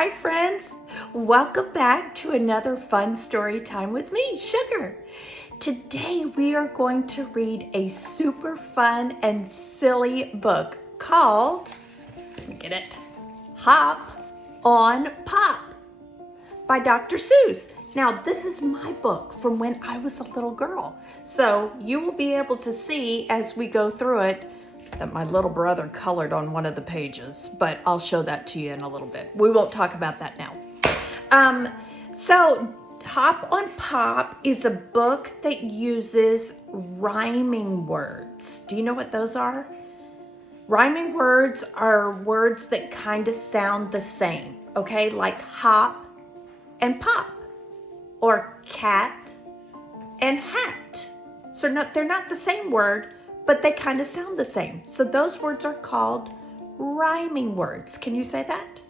Hi friends, welcome back to another fun story time with me, Sugar. Today we are going to read a super fun and silly book called, get it, Hop on Pop by Dr. Seuss. Now this is my book from when I was a little girl, so you will be able to see as we go through it that my little brother colored on one of the pages, but I'll show that to you in a little bit. We won't talk about that now. So Hop on Pop is a book that uses rhyming words. Do you know what those are? Rhyming words are words that kind of sound the same, okay? Like hop and pop, or cat and hat. So they're not the same word, but they kind of sound the same. So those words are called rhyming words. Can you say that?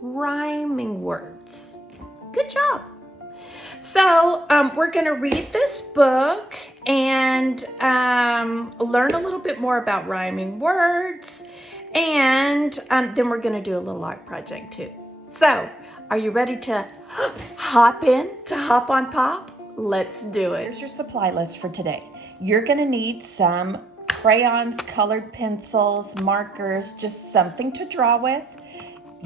Rhyming words. Good job. So we're going to read this book and learn a little bit more about rhyming words. And then we're going to do a little art project too. So are you ready to hop on Pop? Let's do it. Here's your supply list for today. You're going to need some crayons, colored pencils, markers, just something to draw with.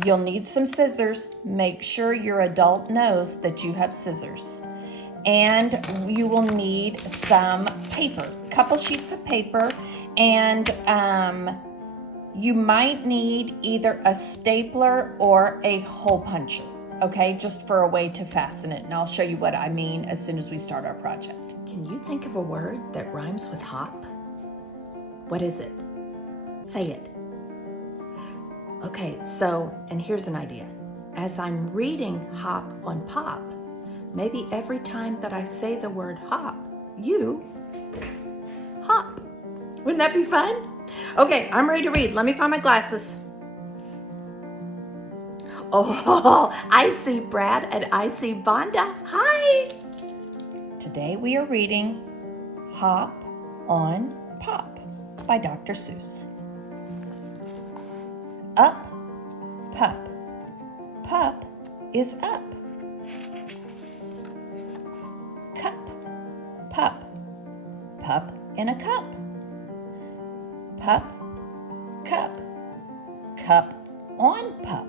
You'll need some scissors. Make sure your adult knows that you have scissors. And you will need some paper, a couple sheets of paper, and you might need either a stapler or a hole puncher, okay, just for a way to fasten it. And I'll show you what I mean as soon as we start our project. Can you think of a word that rhymes with hop? What is it? Say it. Okay, so, and here's an idea. As I'm reading Hop on Pop, maybe every time that I say the word hop, you hop. Wouldn't that be fun? Okay, I'm ready to read. Let me find my glasses. Oh, I see Brad and I see Vonda. Hi. Today we are reading Hop on Pop by Dr. Seuss. Up, pup. Pup is up. Cup, pup. Pup in a cup. Pup, cup. Cup on pup.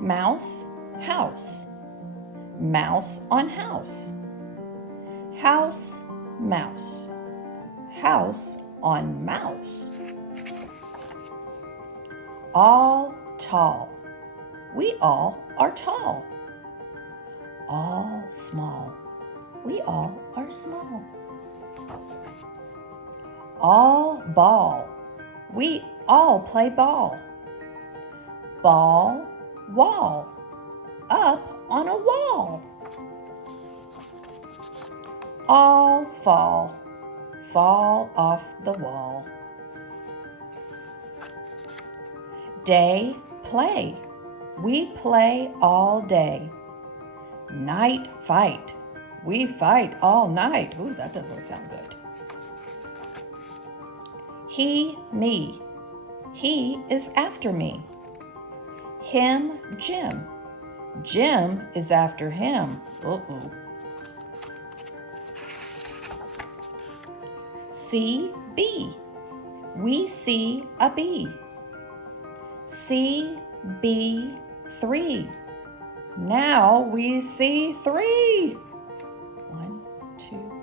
Mouse, house. Mouse on house. House, mouse. House on mouse. All tall. We all are tall. All small. We all are small. All ball. We all play ball. Ball, wall. Up on a wall. All fall. Fall off the wall. Day, play. We play all day. Night, fight. We fight all night. Ooh, that doesn't sound good. He, me. He is after me. Him, Jim. Jim is after him. Uh-oh. C, B. We see a bee. C, B, 3. Now we see 3. 1, 2,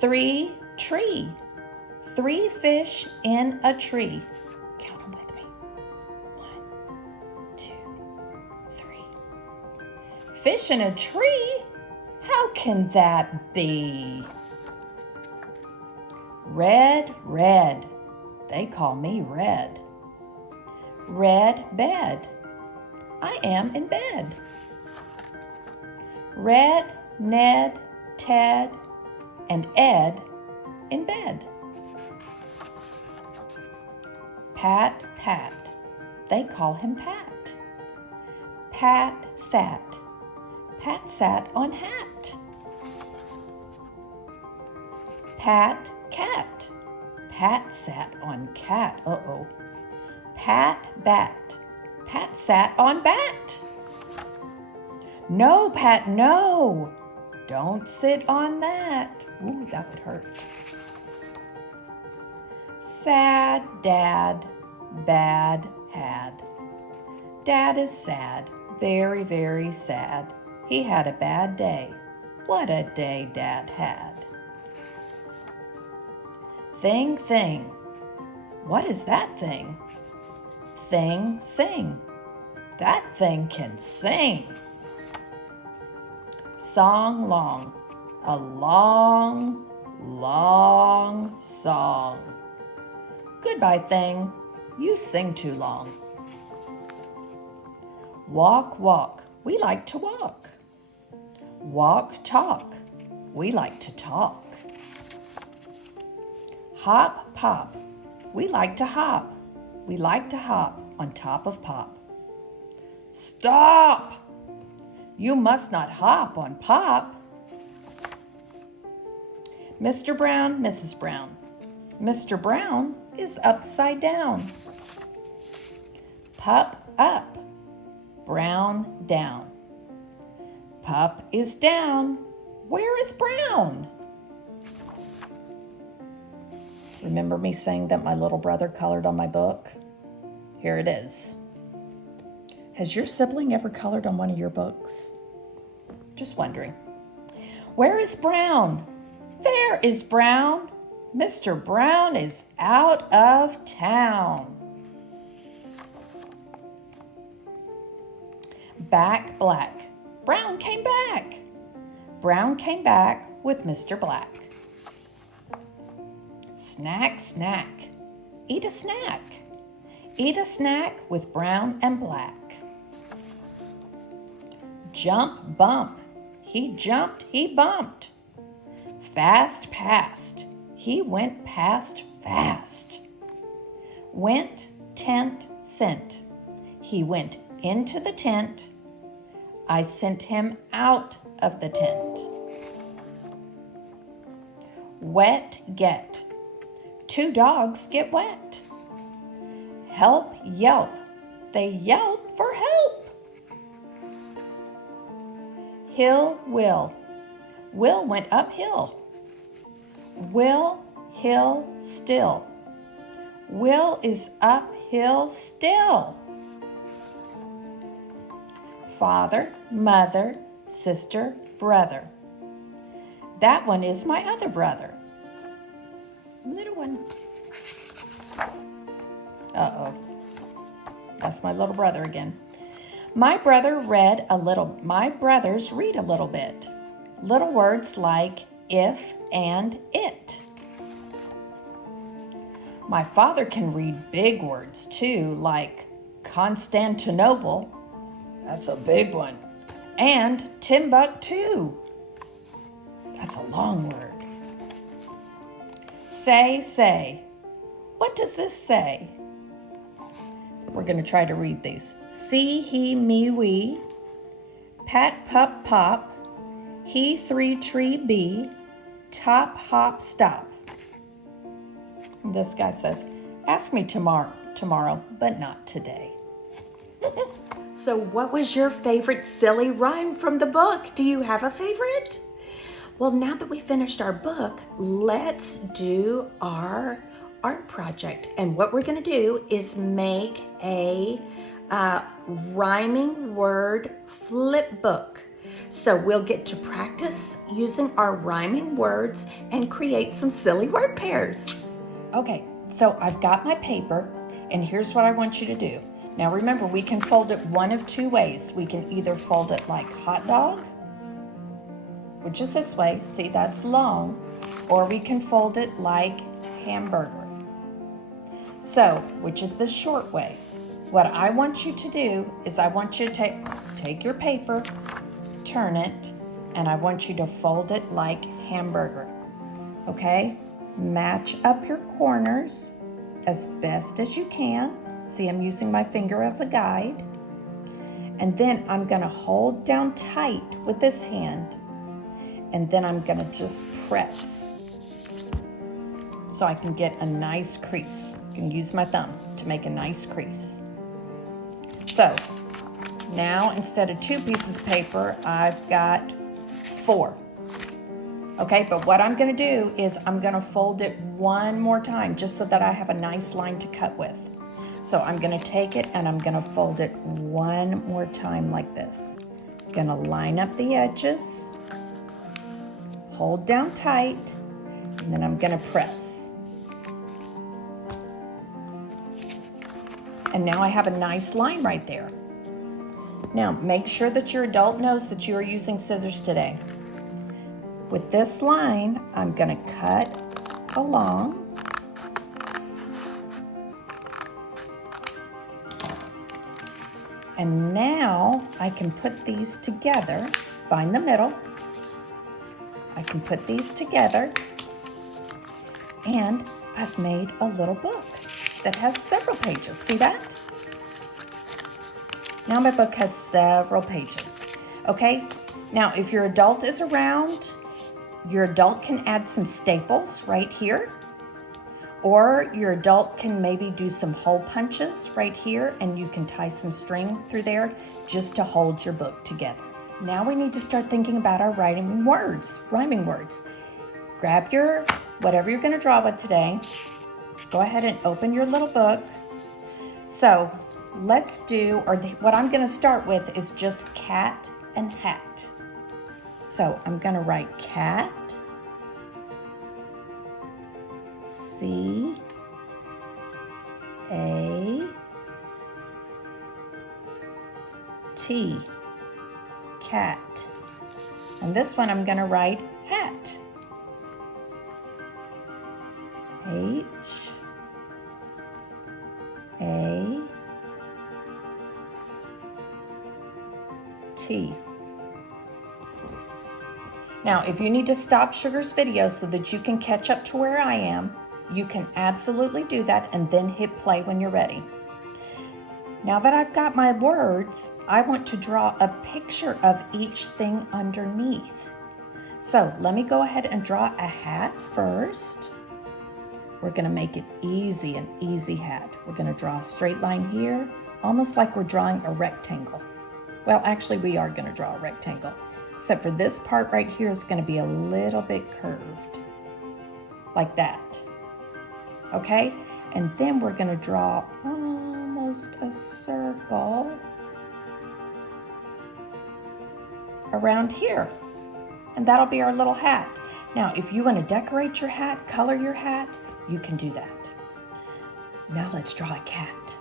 3. 3, tree. 3 fish in a tree. Count them with me. 1, 2, 3. Fish in a tree? How can that be? Red, red. They call me Red. Red bed. I am in bed. Red, Ned, Ted, and Ed in bed. Pat, Pat. They call him Pat. Pat sat. Pat sat on hat. Pat, cat. Pat sat on cat. Uh-oh. Pat, bat. Pat sat on bat. No, Pat, no. Don't sit on that. Ooh, that would hurt. Sad dad, bad had. Dad is sad, very, very sad. He had a bad day. What a day Dad had. Thing, thing. What is that thing? Thing, sing. That thing can sing. Song long. A long, long song. Goodbye, thing. You sing too long. Walk, walk. We like to walk. Walk, talk. We like to talk. Hop, pop. We like to hop. We like to hop on top of Pop. Stop! You must not hop on Pop. Mr. Brown, Mrs. Brown. Mr. Brown is upside down. Pup up, Brown down. Pup is down. Where is Brown? Remember me saying that my little brother colored on my book? Here it is. Has your sibling ever colored on one of your books? Just wondering. Where is Brown? There is Brown. Mr. Brown is out of town. Back black. Brown came back. Brown came back with Mr. Black. Snack, snack. Eat a snack. Eat a snack with Brown and Black. Jump, bump. He jumped, he bumped. Fast, past. He went past fast. Went, tent, sent. He went into the tent. I sent him out of the tent. Wet, get. Two dogs get wet. Help, yelp. They yelp for help. Hill, will. Will went uphill. Will, hill, still. Will is uphill still. Father, mother, sister, brother. That one is my other brother. Little one. Uh-oh. That's my little brother again. My brothers read a little bit. Little words like if and it. My father can read big words too, like Constantinople. That's a big one. And Timbuktu. That's a long word. Say, say. What does this say? We're going to try to read these. See, he, me, we. Pat, pup, pop. He, three, tree, bee. Top, hop, stop. This guy says, ask me tomorrow, but not today. So what was your favorite silly rhyme from the book? Do you have a favorite? Well, now that we finished our book, let's do our art project. And what we're going to do is make a rhyming word flip book. So we'll get to practice using our rhyming words and create some silly word pairs. Okay, so I've got my paper, and here's what I want you to do. Now remember, we can fold it one of two ways. We can either fold it like hot dog, which is this way, see that's long, or we can fold it like hamburger. So, which is the short way? What I want you to do is I want you to take your paper, turn it, and I want you to fold it like hamburger, okay? Match up your corners as best as you can. See, I'm using my finger as a guide. And then I'm gonna hold down tight with this hand, and then I'm gonna just press. So so I can get a nice crease. I can use my thumb to make a nice crease. So now instead of 2 pieces of paper, I've got 4. Okay, but what I'm going to do is I'm going to fold it one more time just so that I have a nice line to cut with. So I'm going to take it and I'm going to fold it one more time like this. Going to line up the edges, hold down tight, and then I'm going to press. And now I have a nice line right there. Now make sure that your adult knows that you are using scissors today. With this line, I'm going to cut along. And now I can put these together, find the middle. I can put these together, and I've made a little book that has several pages. See that? Now my book has several pages. Okay, now if your adult is around, your adult can add some staples right here, or your adult can maybe do some hole punches right here, and you can tie some string through there just to hold your book together. Now we need to start thinking about our rhyming words. Grab your, whatever you're gonna draw with today. Go ahead and open your little book. So let's do, what I'm gonna start with is just cat and hat. So I'm gonna write cat, C-A-T. Cat. And this one I'm going to write hat. H-A-T. Now, if you need to stop Sugar's video so that you can catch up to where I am, you can absolutely do that and then hit play when you're ready. Now that I've got my words, I want to draw a picture of each thing underneath. So let me go ahead and draw a hat first. We're going to make it easy, an easy hat. We're going to draw a straight line here, almost like we're drawing a rectangle. Well, actually, we are going to draw a rectangle, except for this part right here is going to be a little bit curved, like that. Okay, and then we're going to draw almost a circle around here, and that'll be our little hat. Now, if you want to decorate your hat, color your hat, you can do that. Now let's draw a cat.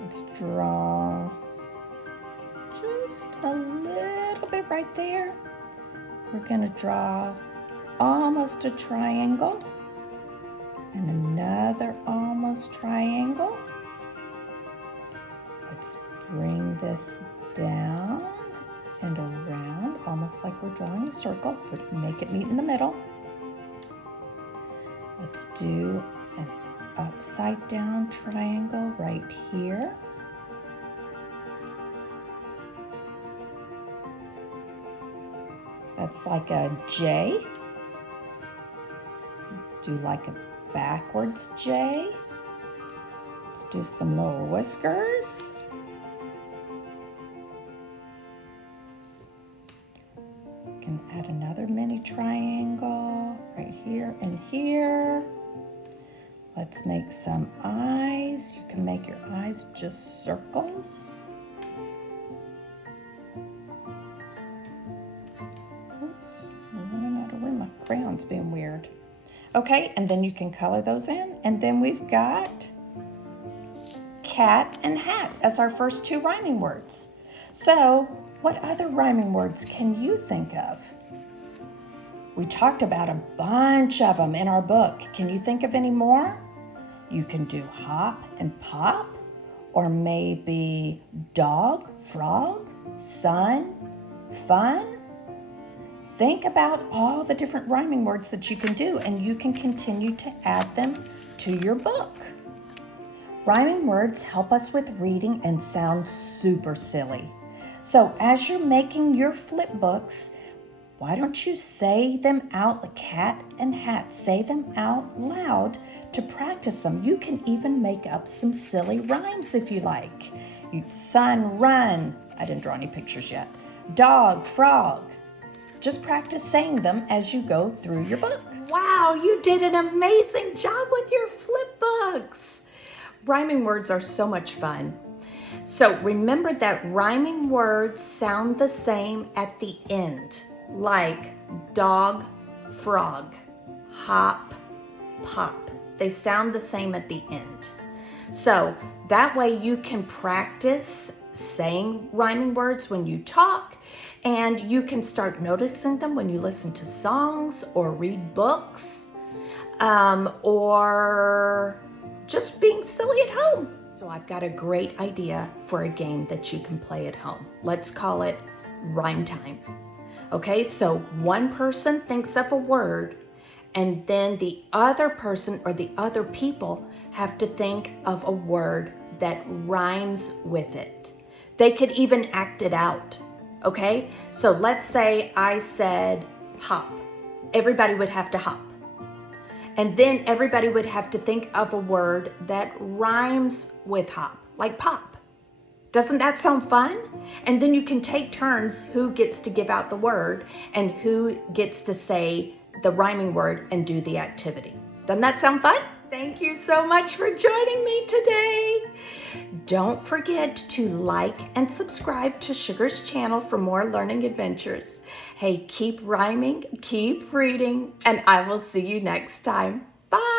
Let's draw just a little bit right there. We're going to draw almost a triangle and another almost triangle. Let's bring this down and around, almost like we're drawing a circle, but make it meet in the middle. Let's do an upside down triangle right here. That's like a J. Do like a backwards J. Let's do some little whiskers. We can add another mini triangle right here and here. Let's make some eyes. You can make your eyes just circles. Oops, I'm running out of room. My crayon's being weird. Okay, and then you can color those in. And then we've got cat and hat as our first 2 rhyming words. So, what other rhyming words can you think of? We talked about a bunch of them in our book. Can you think of any more? You can do hop and pop, or maybe dog, frog, sun, fun. Think about all the different rhyming words that you can do, and you can continue to add them to your book. Rhyming words help us with reading and sound super silly. So as you're making your flip books, Why don't you say them out, the cat and hat, say them out loud to practice them. You can even make up some silly rhymes if you like. Sun, run. I didn't draw any pictures yet. Dog, frog. Just practice saying them as you go through your book. Wow, you did an amazing job with your flip books. Rhyming words are so much fun. So remember that rhyming words sound the same at the end, like dog, frog, hop, pop. They sound the same at the end. So that way you can practice saying rhyming words when you talk, and you can start noticing them when you listen to songs or read books, or just being silly at home. So I've got a great idea for a game that you can play at home. Let's call it Rhyme Time. Okay, so one person thinks of a word, and then the other person or the other people have to think of a word that rhymes with it. They could even act it out, okay? So let's say I said hop. Everybody would have to hop. And then everybody would have to think of a word that rhymes with hop, like pop. Doesn't that sound fun? And then you can take turns who gets to give out the word and who gets to say the rhyming word and do the activity. Doesn't that sound fun? Thank you so much for joining me today. Don't forget to like and subscribe to Sugar's channel for more learning adventures. Hey, keep rhyming, keep reading, and I will see you next time. Bye.